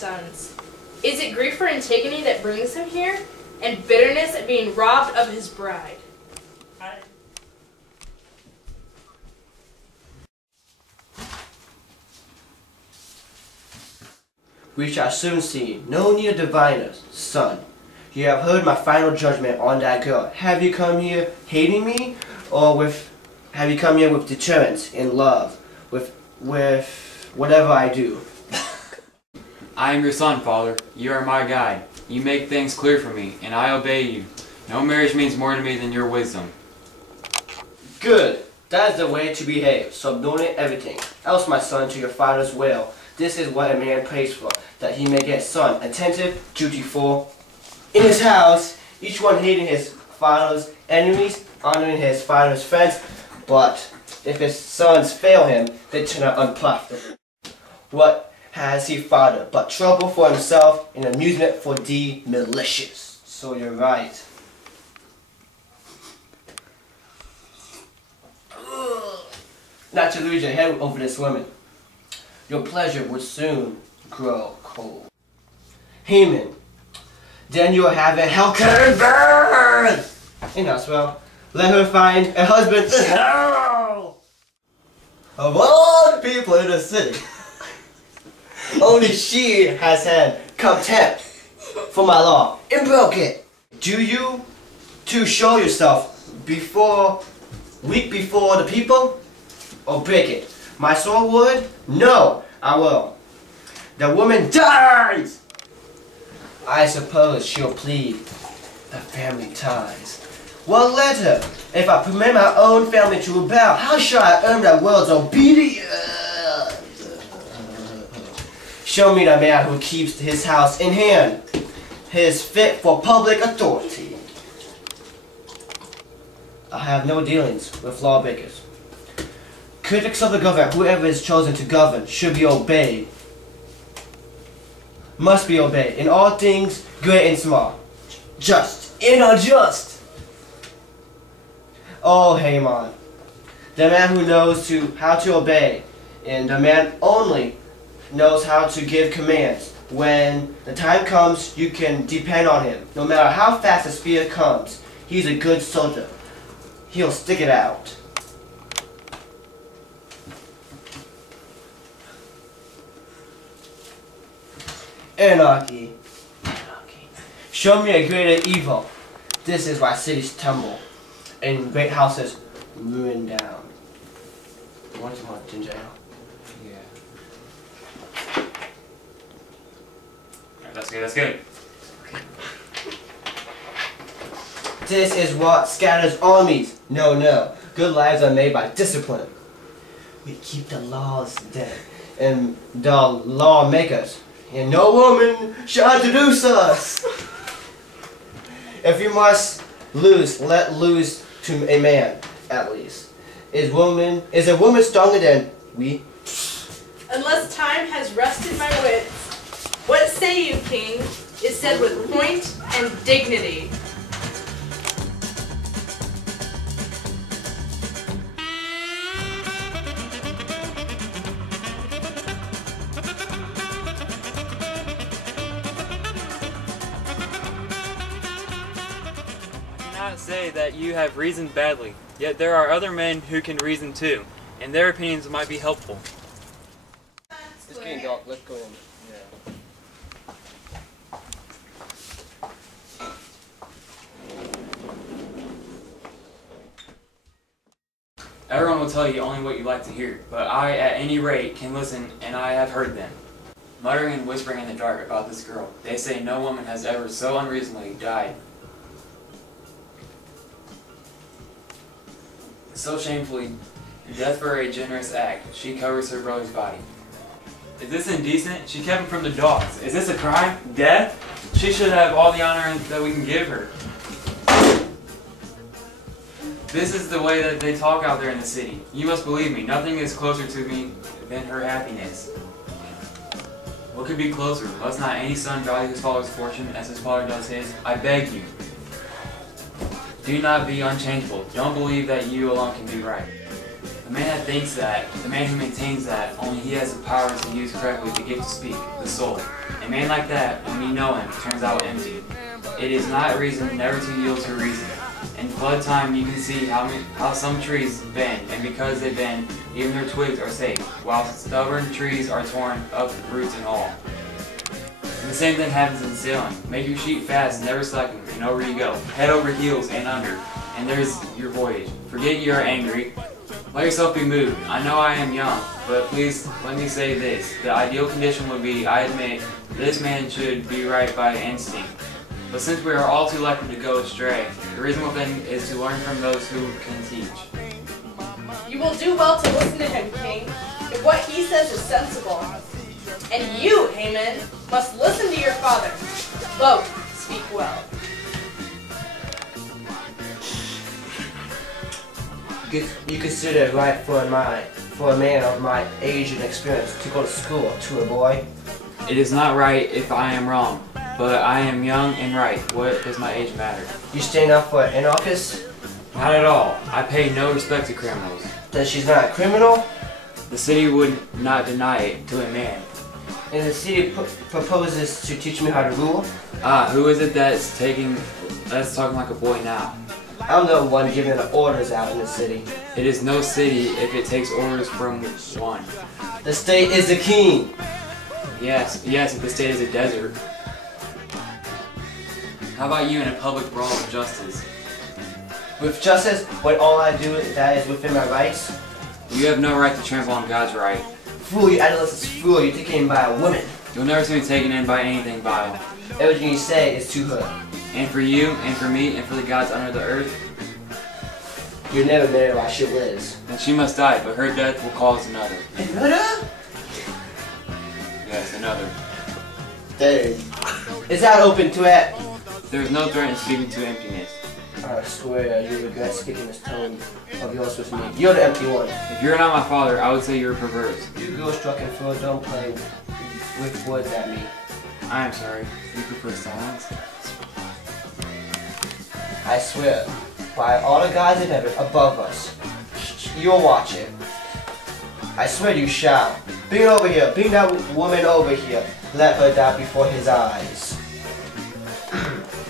sons? Is it grief for Antigone that brings him here, and bitterness at being robbed of his bride? We shall soon see. No need of diviners, son. You have heard my final judgment on that girl. Have you come here hating me, or have you come here with deterrence in love, with whatever I do? I am your son, Father. You are my guide. You make things clear for me, and I obey you. No marriage means more to me than your wisdom. Good. That is the way to behave, subordinate everything. Else, my son, to your father's will. This is what a man prays for, that he may get son, attentive, dutiful, in his house, each one hating his father's enemies, honoring his father's friends, but if his sons fail him, they turn out unprofitable. What has he father but trouble for himself and amusement for the malicious? So you're right. Not to lose your head over this woman. Your pleasure would soon grow cold. Haman, then you'll have a hell burn! In house, well, let her find a husband in hell! Of all the people in the city, only she has had contempt for my law and broke it. Do you to show yourself weak before the people, or break it? My sword would? No, I will. The woman dies! I suppose she'll plead the family ties. Well, let her. If I permit my own family to rebel, how shall I earn the world's obedience? Show me the man who keeps his house in hand. He is fit for public authority. I have no dealings with lawbreakers. Critics of the government, whoever is chosen to govern, should be obeyed. Must be obeyed in all things, great and small. Just and unjust. Oh, Haman, the man who knows how to obey, and the man only knows how to give commands. When the time comes, you can depend on him. No matter how fast the spear comes, he's a good soldier. He'll stick it out. Anarchy. Anarchy. Show me a greater evil. This is why cities tumble and great houses ruin down. What do you want, ginger ale? Yeah. Alright, that's good, that's good. This is what scatters armies. No, no. Good lives are made by discipline. We keep the laws then, and the lawmakers. And no woman shall introduce us. If you must lose, let lose to a man, at least. Is a woman stronger than we? Unless time has rusted my wits, what say you, King, is said with point and dignity. Say that you have reasoned badly, yet there are other men who can reason too, and their opinions might be helpful. It's getting dark, let's go in. Everyone will tell you only what you like to hear, but I, at any rate, can listen, and I have heard them. Muttering and whispering in the dark about this girl, they say no woman has ever so unreasonably died. So shamefully, death for a generous act, she covers her brother's body. Is this indecent? She kept him from the dogs. Is this a crime? Death? She should have all the honor that we can give her. This is the way that they talk out there in the city. You must believe me, nothing is closer to me than her happiness. What could be closer? Must not any son value his father's fortune as his father does his? I beg you. Do not be unchangeable. Don't believe that you alone can do right. The man who maintains that, only he has the power to use correctly the gift to speak, the soul. A man like that, when you know him, turns out empty. It is not reason never to yield to reason. In flood time, you can see how some trees bend, and because they bend, even their twigs are safe, while stubborn trees are torn up, roots and all. And the same thing happens in sailing. Make your sheet fast, never slacken, and over you go, head over heels and under, and there's your voyage. Forget you are angry. Let yourself be moved. I know I am young, but please let me say this. The ideal condition would be, I admit, this man should be right by instinct. But since we are all too likely to go astray, the reasonable thing is to learn from those who can teach. You will do well to listen to him, King, if what he says is sensible. And you, Haman, must listen to your father. Both speak well. You consider it right for a man of my age and experience to go to school to a boy? It is not right if I am wrong, but I am young and right. What does my age matter? You stand up for an office? Not at all. I pay no respect to criminals. Then she's not a criminal? The city would not deny it to a man. And the city proposes to teach me how to rule? Who is it that's talking like a boy now? I'm the one giving the orders out in the city. It is no city if it takes orders from one. The state is the king. Yes, if the state is a desert. How about you in a public brawl of justice? With justice, when all I do that is within my rights? You have no right to trample on God's right. Fool, you adolescent fool, you're taken in by a woman. You'll never see me taken in by anything vile. Everything you say is to her. And for you, and for me, and for the gods under the earth, you're never married while she lives. Then she must die, but her death will cause another. Another? Yes, another. There. Is that open to it? There is no threat in speaking to emptiness. I swear you regret speaking this tone of yours with me. You're the empty one. If you're not my father, I would say you're perverse. You girl-struck and fool, don't play with words at me. I am sorry. You prefer silence? I swear, by all the gods in heaven above us, you'll watch it. I swear you shall. Bring it over here. Bring that woman over here. Let her die before his eyes.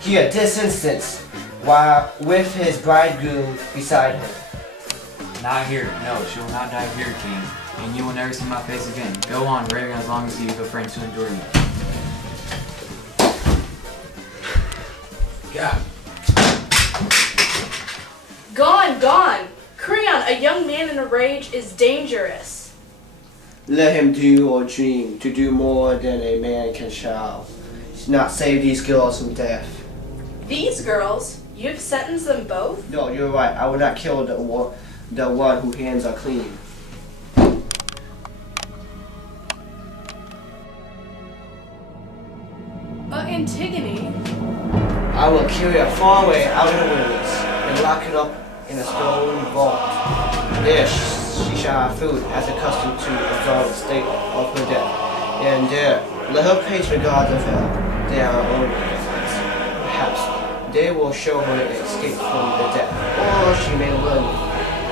Here, this instance, while with his bridegroom beside him. Not here. No, she will not die here, King. And you will never see my face again. Go on, raving as long as you feel friends to endure me. Yeah. Gone, gone! Creon, a young man in a rage, is dangerous. Let him do or dream to do more than a man can shall. Not save these girls from death. These girls? You've sentenced them both? No, you're right. I will not kill the one whose hands are clean. But Antigone... I will carry her far away out of the wilderness and lock it up in a stone vault. There she shall have food as accustomed to absorb the state of her death. And there, let her pray to the gods of hell. They are her own gods. Perhaps they will show her an escape from the death, or she may learn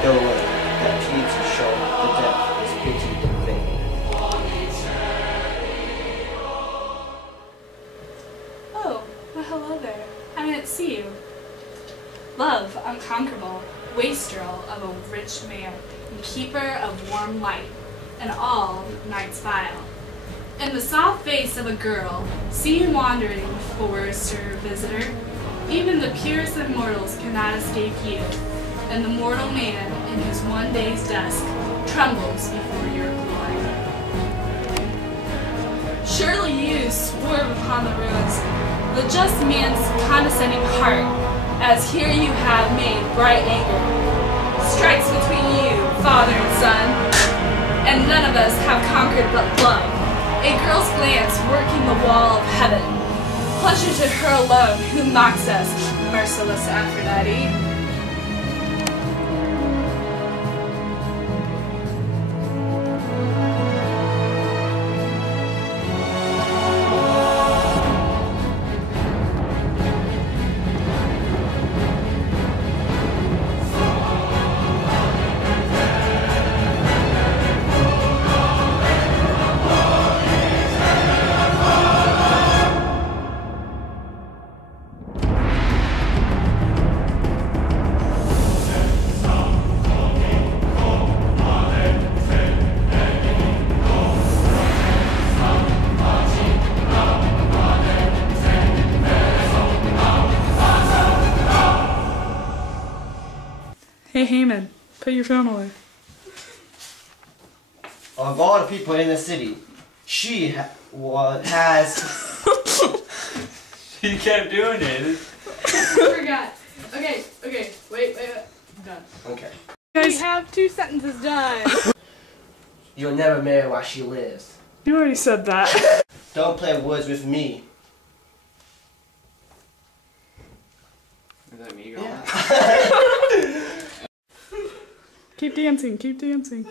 the way that plea to show the death is pity in vain. Oh, well, hello there. I didn't see you. Love, unconquerable, wastrel of a rich man, and keeper of warm light, and all night's vile. In the soft face of a girl, seen wandering before Sir Visitor, even the purest of mortals cannot escape you, and the mortal man in whose one day's dusk trembles before your glory. Surely you swerve upon the ruins, the just man's condescending heart, as here you have made bright anger, strikes between you, father and son, and none of us have conquered but blood. A girl's glance working the wall of heaven, pleasure to her alone who mocks us, merciless Aphrodite. Hey, Haman, put your phone away. Of all the people in the city, she has... She kept doing it. I forgot. Okay, wait. I'm done. Okay. We have 2 sentences done. You'll never marry while she lives. You already said that. Don't play woods with me. Is that me going? Yeah. Keep dancing, keep dancing.